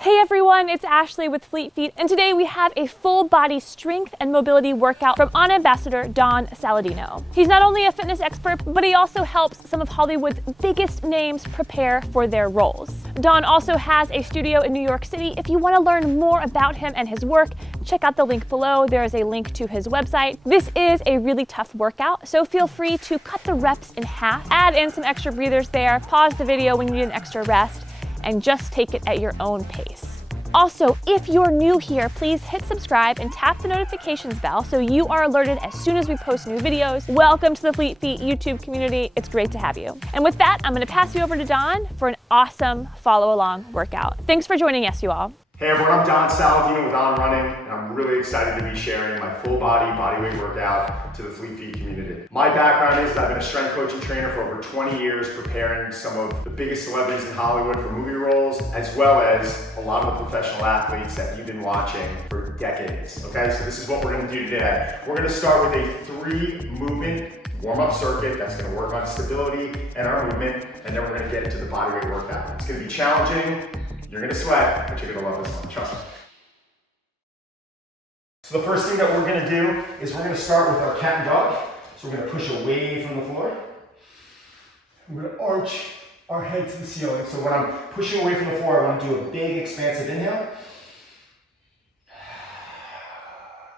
Hey everyone, it's Ashley with Fleet Feet, and today we have a full body strength and mobility workout from On Ambassador Don Saladino. He's not only a fitness expert, but he also helps some of Hollywood's biggest names prepare for their roles. Don also has a studio in New York City. If you want to learn more about him and his work, check out the link below. There is a link to his website. This is a really tough workout, so feel free to cut the reps in half, add in some extra breathers there, pause the video when you need an extra rest, and just take it at your own pace. Also, if you're new here, please hit subscribe and tap the notifications bell so you are alerted as soon as we post new videos. Welcome to the Fleet Feet YouTube community. It's great to have you. And with that, I'm gonna pass you over to Don for an awesome follow along workout. Thanks for joining us, you all. Hey everyone, I'm Don Saladino with On Running, and I'm really excited to be sharing my full body bodyweight workout to the Fleet Feet community. My background is I've been a strength coach and trainer for over 20 years, preparing some of the biggest celebrities in Hollywood for movie roles, as well as a lot of the professional athletes that you've been watching for decades. Okay, so this is what we're gonna do today. We're gonna start with a 3-movement warm-up circuit that's gonna work on stability and our movement, and then we're gonna get into the bodyweight workout. It's gonna be challenging. You're gonna sweat, but you're gonna love this one, trust me. So the first thing that we're gonna do is we're gonna start with our cat and dog. So we're gonna push away from the floor. We're gonna arch our head to the ceiling. So when I'm pushing away from the floor, I wanna do a big expansive inhale.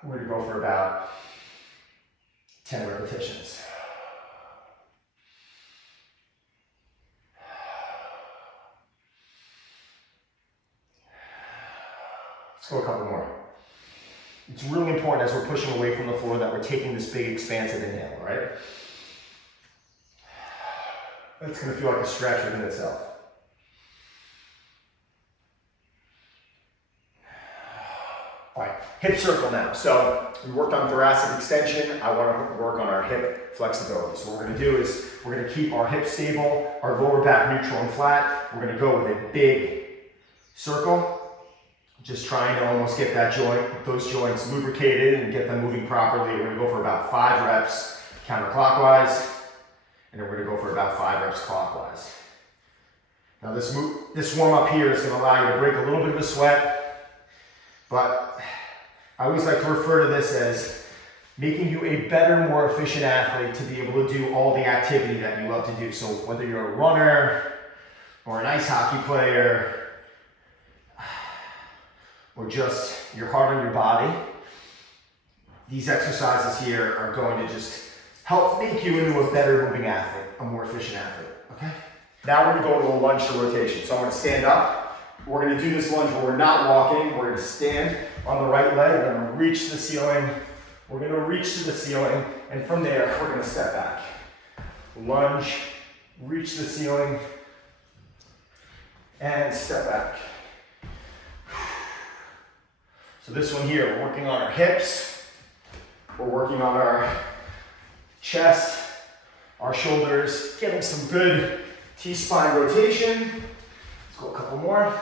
We're gonna go for about 10 repetitions. Let's go a couple more. It's really important as we're pushing away from the floor that we're taking this big expansive inhale, all right? It's gonna feel like a stretch within itself. All right, hip circle now. So we worked on thoracic extension. I wanna work on our hip flexibility. So what we're gonna do is we're gonna keep our hips stable, our lower back neutral and flat. We're gonna go with a big circle. Just trying to almost get that those joints lubricated and get them moving properly. We're gonna go for about 5 reps counterclockwise, and then we're gonna go for about 5 reps clockwise. Now this warm up here is gonna allow you to break a little bit of a sweat, but I always like to refer to this as making you a better, more efficient athlete to be able to do all the activity that you love to do. So whether you're a runner or an ice hockey player, or just your heart on your body, these exercises here are going to just help make you into a better moving athlete, a more efficient athlete, okay? Now we're gonna go into a lunge to rotation. So I'm gonna stand up. We're gonna do this lunge where we're not walking. We're gonna stand on the right leg. We're gonna reach to the ceiling. We're gonna reach to the ceiling, and from there, we're gonna step back. Lunge, reach the ceiling, and step back. So this one here, we're working on our hips, we're working on our chest, our shoulders, getting some good T-spine rotation. Let's go a couple more.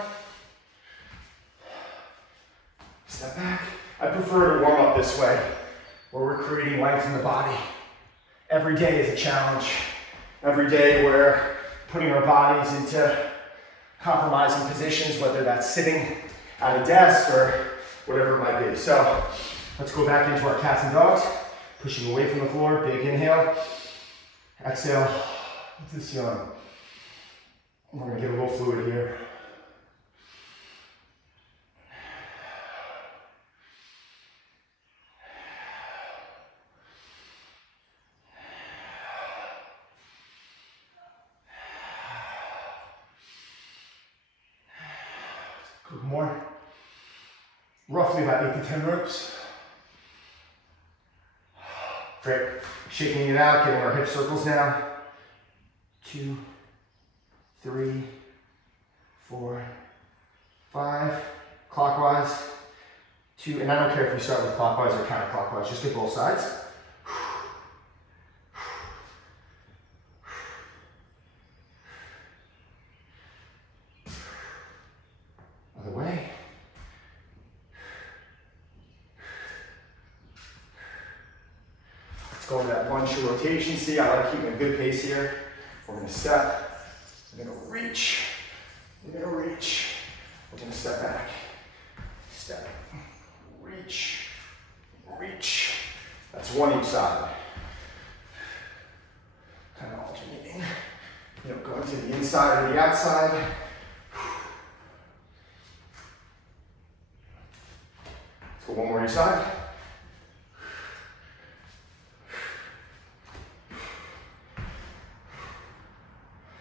Step back. I prefer to warm up this way, where we're creating length in the body. Every day is a challenge. Every day we're putting our bodies into compromising positions, whether that's sitting at a desk or whatever it might be. So let's go back into our cats and dogs, pushing away from the floor, big inhale, exhale to the ceiling. We're gonna get a little fluid here. A couple more. Roughly about 8 to 10 reps. Great. Shaking it out, getting our hip circles now. 2, 3, 4, 5. Clockwise. 2, and I don't care if you start with clockwise or counterclockwise, just get both sides. Other way. Go over that lunge to rotation. See, I like keeping a good pace here. We're gonna step, we're gonna reach, we're gonna reach, we're gonna step back, step, reach, reach. That's one each side. Kind of alternating. You know, going to the inside or the outside. Let's go one more each side.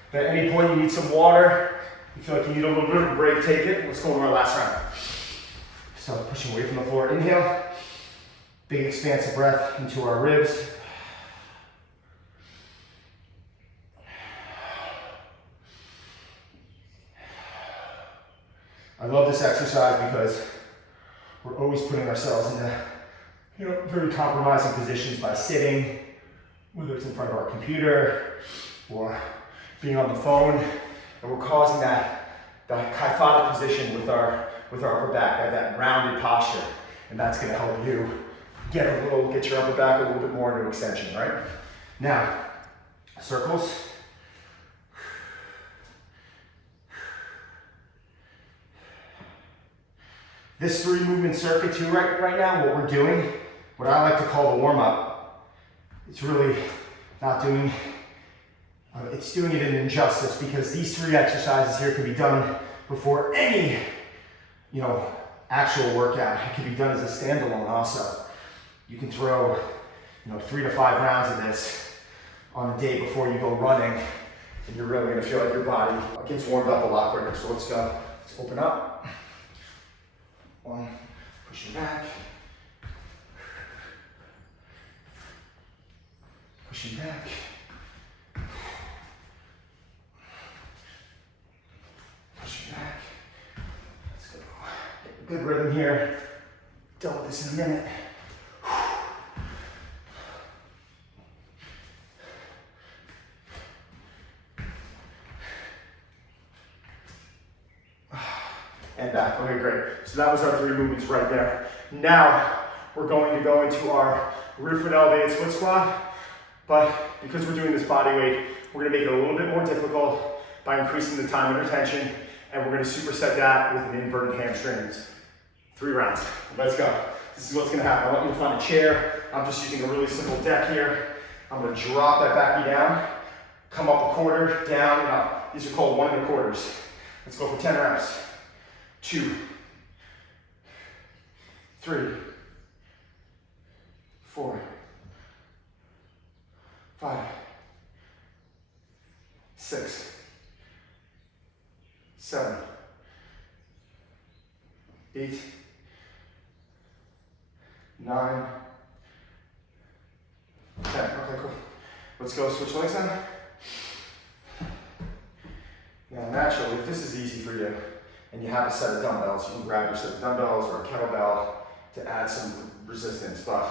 If at any point you need some water, you feel like you need a little bit of a break, take it. Let's go into our last round. So pushing away from the floor, inhale. Big expansive breath into our ribs. I love this exercise because we're always putting ourselves in very compromising positions by sitting, whether it's in front of our computer or being on the phone, and we're causing that kyphotic position with our upper back, that rounded posture, and that's going to help you get your upper back a little bit more into extension, right? Now, circles. This 3 movement circuit too, right now, what we're doing, what I like to call the warm up, it's really not doing, it's doing it an injustice because these 3 exercises here can be done before any, actual workout. It can be done as a standalone also. You can throw, 3 to 5 rounds of this on a day before you go running, and you're really gonna feel like your body gets warmed up a lot quicker. So let's go, let's open up. 1, pushing back. Pushing back. Pushing back. Let's go. Get a good rhythm here. Done with this in a minute. And back. Okay, great. So that was our 3 movements right there. Now we're going to go into our rear foot elevated split squat, but because we're doing this body weight, we're gonna make it a little bit more difficult by increasing the time under tension, and we're gonna superset that with an inverted hamstrings. 3 rounds. Let's go. This is what's gonna happen. I want you to find a chair. I'm just using a really simple deck here. I'm gonna drop that back knee down, come up a quarter, down and up. These are called 1 1/4. Let's go for 10 reps. 2, 3, 4, 5, 6, 7, 8, 9, 10. Okay, cool. Let's go switch legs now. Now naturally, if this is easy for you, and you have a set of dumbbells, you can grab your set of dumbbells or a kettlebell to add some resistance, but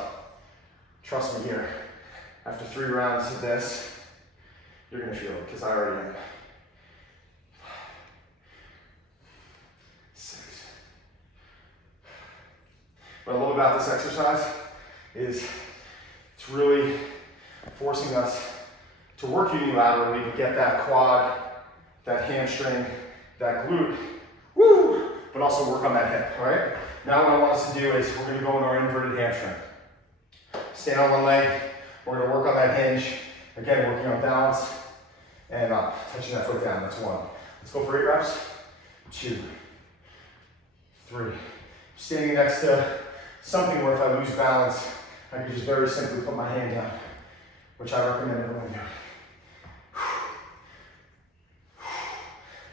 trust me here, after 3 rounds of this, you're gonna feel it, because I already am. 6. What I love about this exercise is it's really forcing us to work unilaterally to get that quad, that hamstring, that glute, woo, but also work on that hip, all right? Now what I want us to do is we're gonna go into our inverted hamstring. Stand on one leg, we're gonna work on that hinge. Again, working on balance and up, touching that foot down, that's 1. Let's go for 8 reps. 2, 3. Standing next to something where if I lose balance, I can just very simply put my hand down, which I recommend everyone do.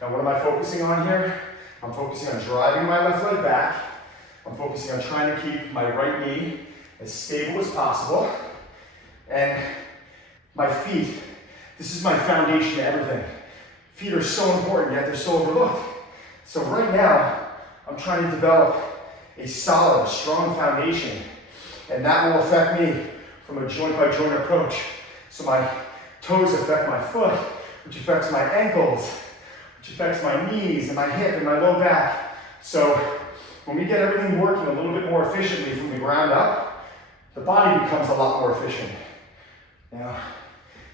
Now what am I focusing on here? I'm focusing on driving my left leg back. I'm focusing on trying to keep my right knee as stable as possible. And my feet, this is my foundation to everything. Feet are so important, yet they're so overlooked. So right now, I'm trying to develop a solid, strong foundation. And that will affect me from a joint by joint approach. So my toes affect my foot, which affects my ankles, which affects my knees and my hip and my low back. So when we get everything working a little bit more efficiently from the ground up, the body becomes a lot more efficient. Now,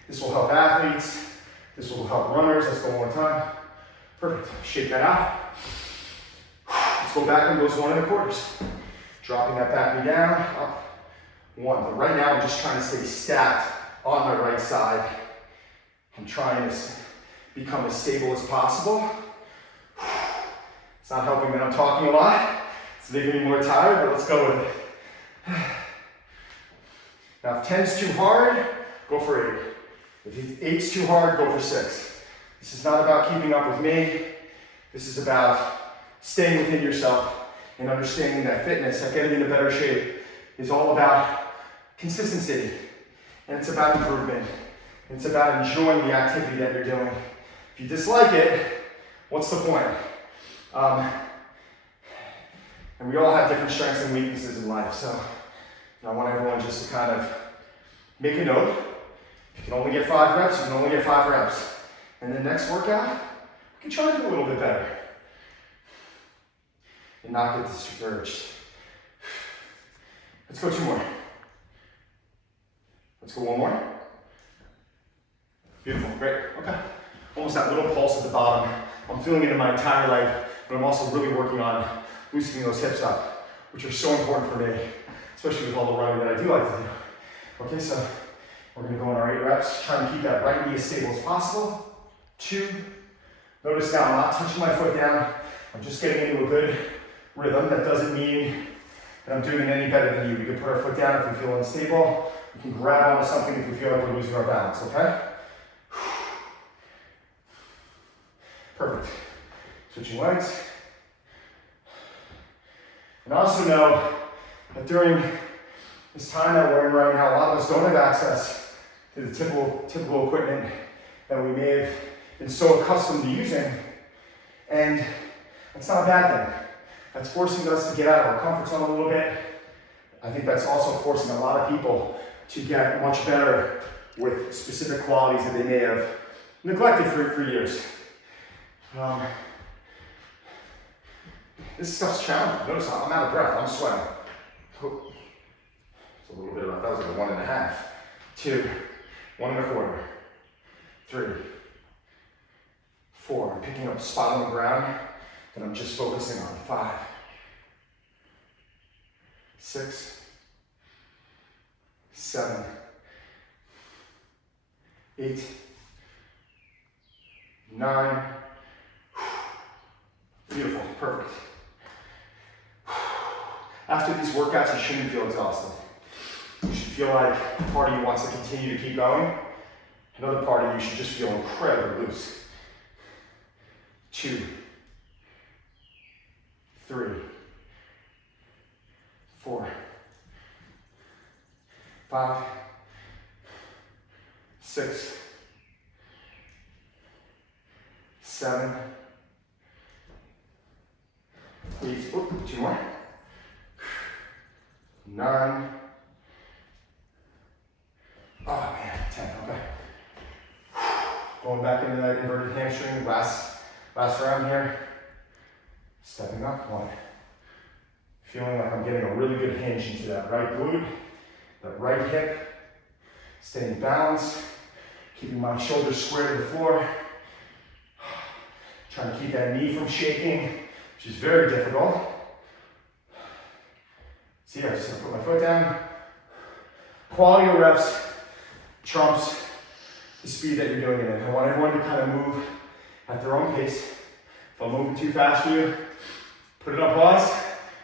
this will help athletes, this will help runners. Let's go one more time. Perfect. Shake that out. Let's go back and goes 1 1/4. Dropping that back knee down, up, 1. But right now I'm just trying to stay stacked on my right side. I'm trying to become as stable as possible. It's not helping that I'm talking a lot. It's making me more tired, but let's go with it. Now if 10's too hard, go for 8. If 8's too hard, go for 6. This is not about keeping up with me. This is about staying within yourself and understanding that fitness, that getting into better shape, is all about consistency. And it's about improvement. It's about enjoying the activity that you're doing. If you dislike it, what's the point? And we all have different strengths and weaknesses in life, so I want everyone just to kind of make a note. If you can only get 5 reps, you can only get 5 reps. And then next workout, you can try to do a little bit better. And not get discouraged. Let's go 2 more. Let's go 1 more. Beautiful, great, okay. Almost that little pulse at the bottom. I'm feeling it in my entire leg, but I'm also really working on loosening those hips up, which are so important for me, especially with all the running that I do like to do. Okay, so we're gonna go on our 8 reps, trying to keep that right knee as stable as possible. 2. Notice now I'm not touching my foot down. I'm just getting into a good rhythm. That doesn't mean that I'm doing it any better than you. We can put our foot down if we feel unstable. We can grab onto something if we feel like we're losing our balance, okay? Perfect. Switching legs. And also know that during this time that we're in right now, a lot of us don't have access to the typical equipment that we may have been so accustomed to using. And that's not a bad thing. That's forcing us to get out of our comfort zone a little bit. I think that's also forcing a lot of people to get much better with specific qualities that they may have neglected for years. This stuff's challenging. Notice I'm out of breath, I'm sweating. It's a little bit rough. That was like a 1.5. 2, 1 1/4. 3, 4. I'm picking up a spot on the ground that I'm just focusing on. 5, 6, 7, 8, 9. Beautiful, perfect. After these workouts, you shouldn't feel exhausted. You should feel like part of you wants to continue to keep going. Another part of you should just feel incredibly loose. 2, 3, 4, 5, 6, 7, 8, 2 more. 9. Oh man, 10, okay. Going back into that inverted hamstring, last round here. Stepping up, 1. Feeling like I'm getting a really good hinge into that right glute, that right hip. Staying balanced, keeping my shoulders square to the floor. Trying to keep that knee from shaking, which is very difficult. See, I just have to put my foot down. Quality of reps trumps the speed that you're doing it in. I want everyone to kind of move at their own pace. If I'm moving too fast for you, put it on pause,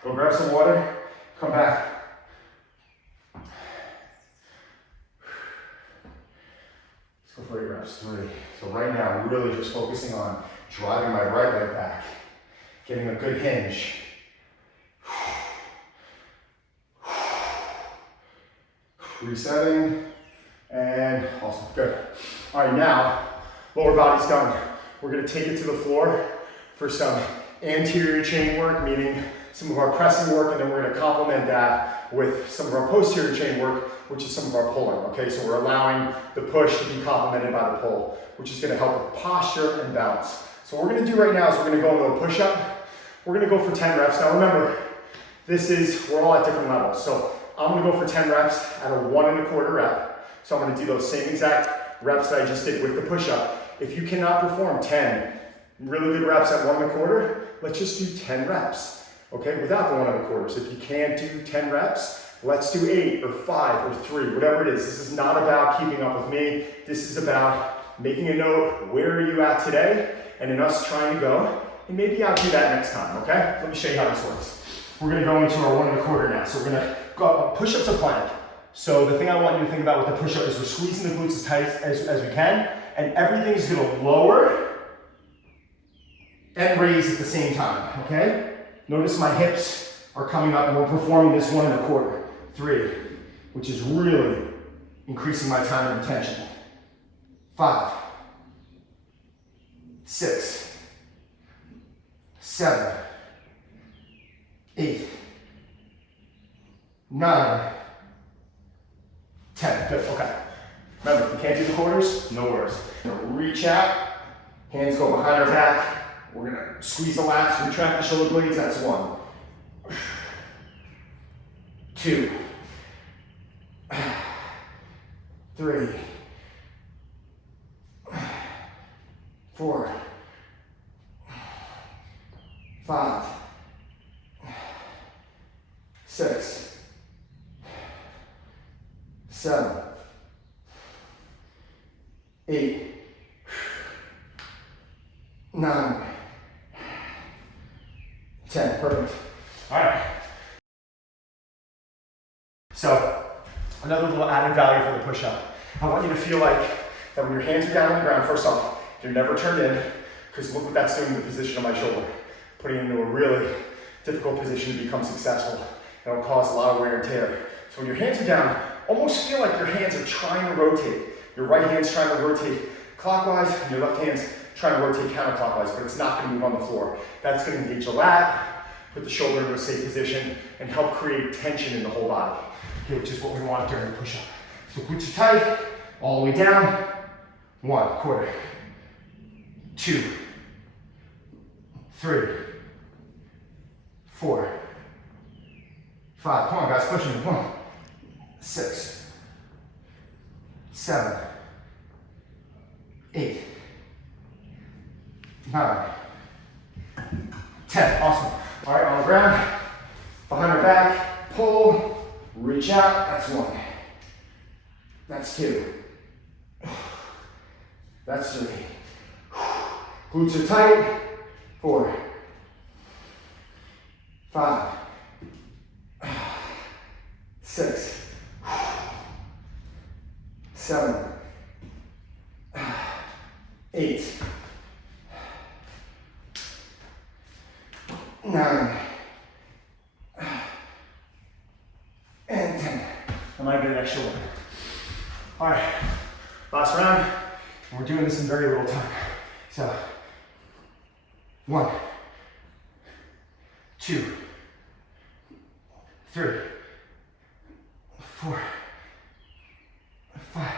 go grab some water, come back. Let's go for 8 reps, 3. So right now, I'm really just focusing on driving my right leg back, getting a good hinge. Resetting, and awesome, good. All right, now, lower body's done. We're gonna take it to the floor for some anterior chain work, meaning some of our pressing work, and then we're gonna complement that with some of our posterior chain work, which is some of our pulling, okay? So we're allowing the push to be complemented by the pull, which is gonna help with posture and balance. So what we're gonna do right now is we're gonna go into a push-up. We're gonna go for 10 reps. Now remember, we're all at different levels. So I'm gonna go for 10 reps at a 1 1/4 rep. So I'm gonna do those same exact reps that I just did with the push-up. If you cannot perform 10 really good reps at 1 1/4, let's just do 10 reps. okay, without the 1 1/4. So if you can't do 10 reps, let's do 8 or 5 or 3, whatever it is. This is not about keeping up with me. This is about making a note, where are you at today? And in us trying to go, and maybe I'll do that next time, okay? Let me show you how this works. We're gonna go into our 1 1/4 now. So we're gonna go up, push-ups or plank. So the thing I want you to think about with the push-up is we're squeezing the glutes as tight as we can, and everything is gonna lower and raise at the same time, okay? Notice my hips are coming up and we're performing this 1 1/4. 3, which is really increasing my time of attention. 5, 6, 7, 8, 9, 10. Good, okay. Remember, if you can't do the quarters, no worries. We're gonna reach out, hands go behind our back. We're gonna squeeze the lats, retract the shoulder blades, that's 1. 2, 3, 4, 5, 6, 7, 8, 9, 10. Perfect. All right. So, another little added value for the push-up. I want you to feel like that when your hands are down on the ground, first off, you're never turned in, because look what that's doing to the position of my shoulder. Putting it into a really difficult position to become successful. It'll cause a lot of wear and tear. So when your hands are down, almost feel like your hands are trying to rotate. Your right hand's trying to rotate clockwise, and your left hand's trying to rotate counterclockwise, but it's not going to move on the floor. That's going to engage the lat, put the shoulder into a safe position, and help create tension in the whole body, okay, which is what we want during the push-up. So glutes are tight, all the way down. 1 1/4. 2, 3, 4, 5. Come on, guys, push them. Come on. 6, 7, 8, 9, 10. Awesome. All right, on the ground, behind our back, pull, reach out. That's 1. That's 2. That's 3. Glutes are tight. 4, 5, 6, 7, 8, 9, and 10. I might get an extra one. All right, last round. We're doing this in very little time. So, 1, 2, 3, 4, 5,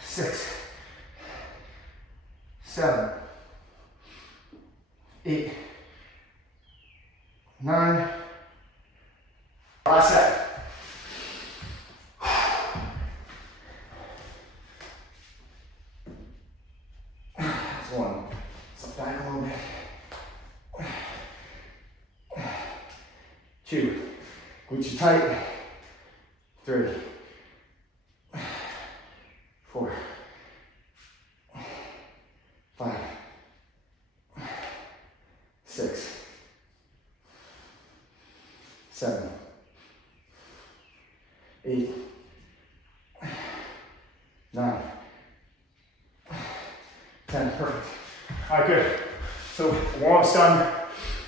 6, 7, 8, 9. Last set. That's 1. Step back a little bit. 2. Glutes are tight. 3, 4, 5, 6, 7, 8, 9, 10. Perfect. All right, good. So warm-up's done,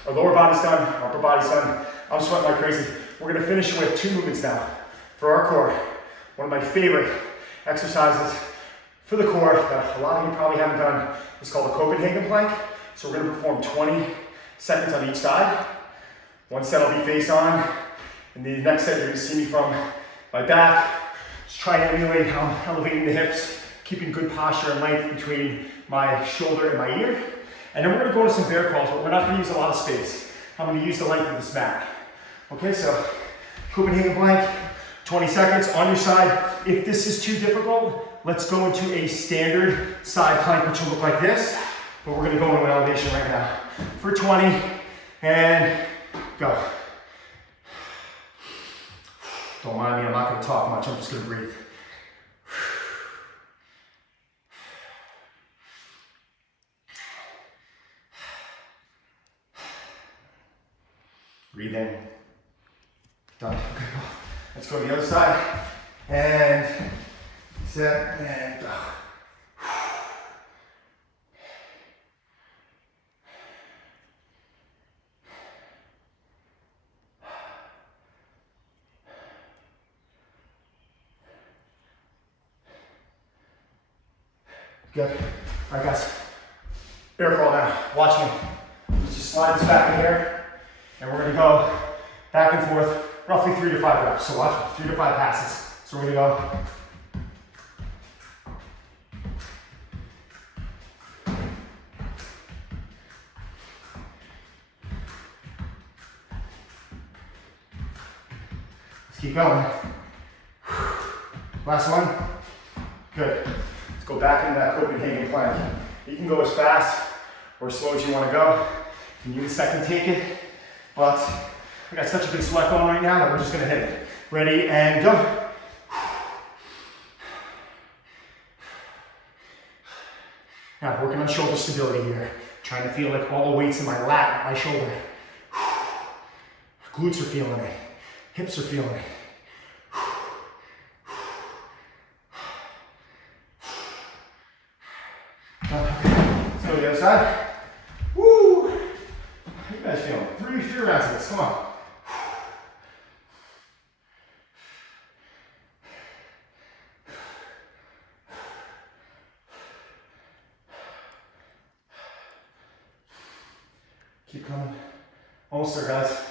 our lower body's done, our upper body's done. I'm sweating like crazy. We're gonna finish with 2 movements now for our core. One of my favorite exercises for the core that a lot of you probably haven't done is called the Copenhagen plank. So we're gonna perform 20 seconds on each side. One set I'll be face on, and the next set you're gonna see me from my back. Just try and emulate how I'm elevating the hips, keeping good posture and length between my shoulder and my ear. And then we're gonna go into some bear crawls, but we're not gonna use a lot of space. I'm gonna use the length of this mat. Okay, so Copenhagen plank, 20 seconds on your side. If this is too difficult, let's go into a standard side plank, which will look like this, but we're gonna go into an elevation right now. For 20, And go. Don't mind me, I'm not gonna talk much, I'm just gonna breathe. Breathe in. Done. Okay, go. Let's go to the other side. And set and go. Good. All right, guys. Bear crawl now. Watch me. Let's just slide this back in here, and we're gonna go back and forth, roughly 3 to 5 reps. So watch me, 3 to 5 passes. So we're gonna go. Let's keep going. Last one. Good. Let's go back into that Copenhagen plank. You can go as fast or as slow as you want to go. If you need a second, take it. But we got such a good sweat going right now that we're just gonna hit it. Ready and go. Now working on shoulder stability here. Trying to feel like all the weight's in my lat, my shoulder. Glutes are feeling it. Hips are feeling it. Let's go to the other side. Woo! How you guys feeling? 3 rounds of this, come on. Keep coming. Almost there, guys.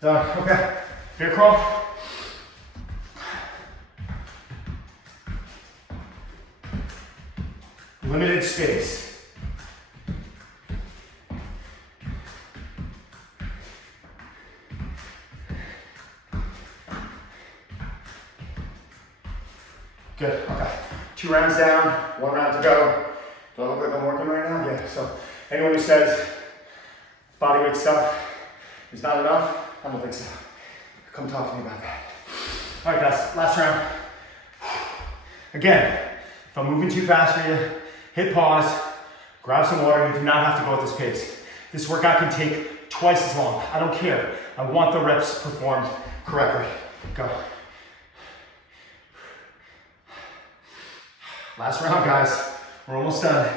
Done. Okay. Bear crawl. Limited space. Good. Okay. 2 rounds down, 1 round to go. Do I look like I'm working right now? Yeah. So anyone who says bodyweight stuff is not enough, I don't think so. Come talk to me about that. All right, guys, last round. Again, if I'm moving too fast for you, hit pause, grab some water. You do not have to go at this pace. This workout can take twice as long. I don't care. I want the reps performed correctly. Go. Last round, guys. We're almost done.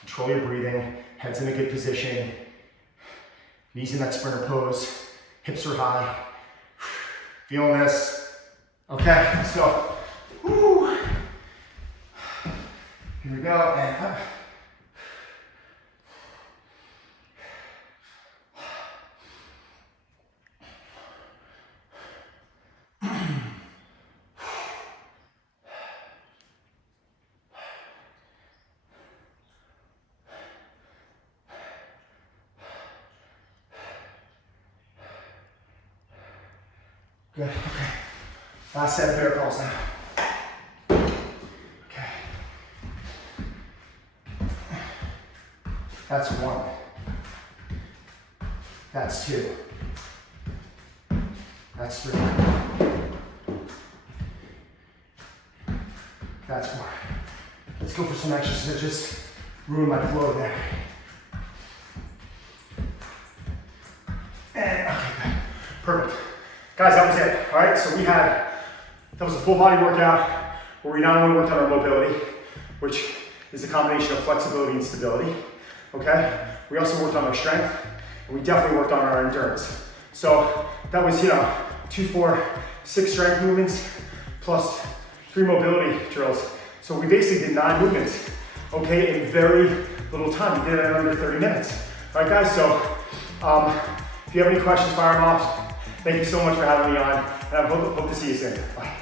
Control your breathing, head's in a good position, knees in that sprinter pose, hips are high. Feeling this? Okay, let's go. Woo. Here we go, and up. Good, okay. Last set of bear crawls now. Okay. That's 1. That's 2. That's 3. That's 4. Let's go for some exercises that just ruin my flow there. And, okay, good. Perfect. Guys, that was it, all right? So that was a full body workout where we not only worked on our mobility, which is a combination of flexibility and stability, okay? We also worked on our strength, and we definitely worked on our endurance. So that was, 2, 4, 6 strength movements plus 3 mobility drills. So we basically did 9 movements, okay, in very little time. We did it in under 30 minutes. All right, guys, so if you have any questions, fire them off. Thank you so much for having me on, and I hope to see you soon. Bye.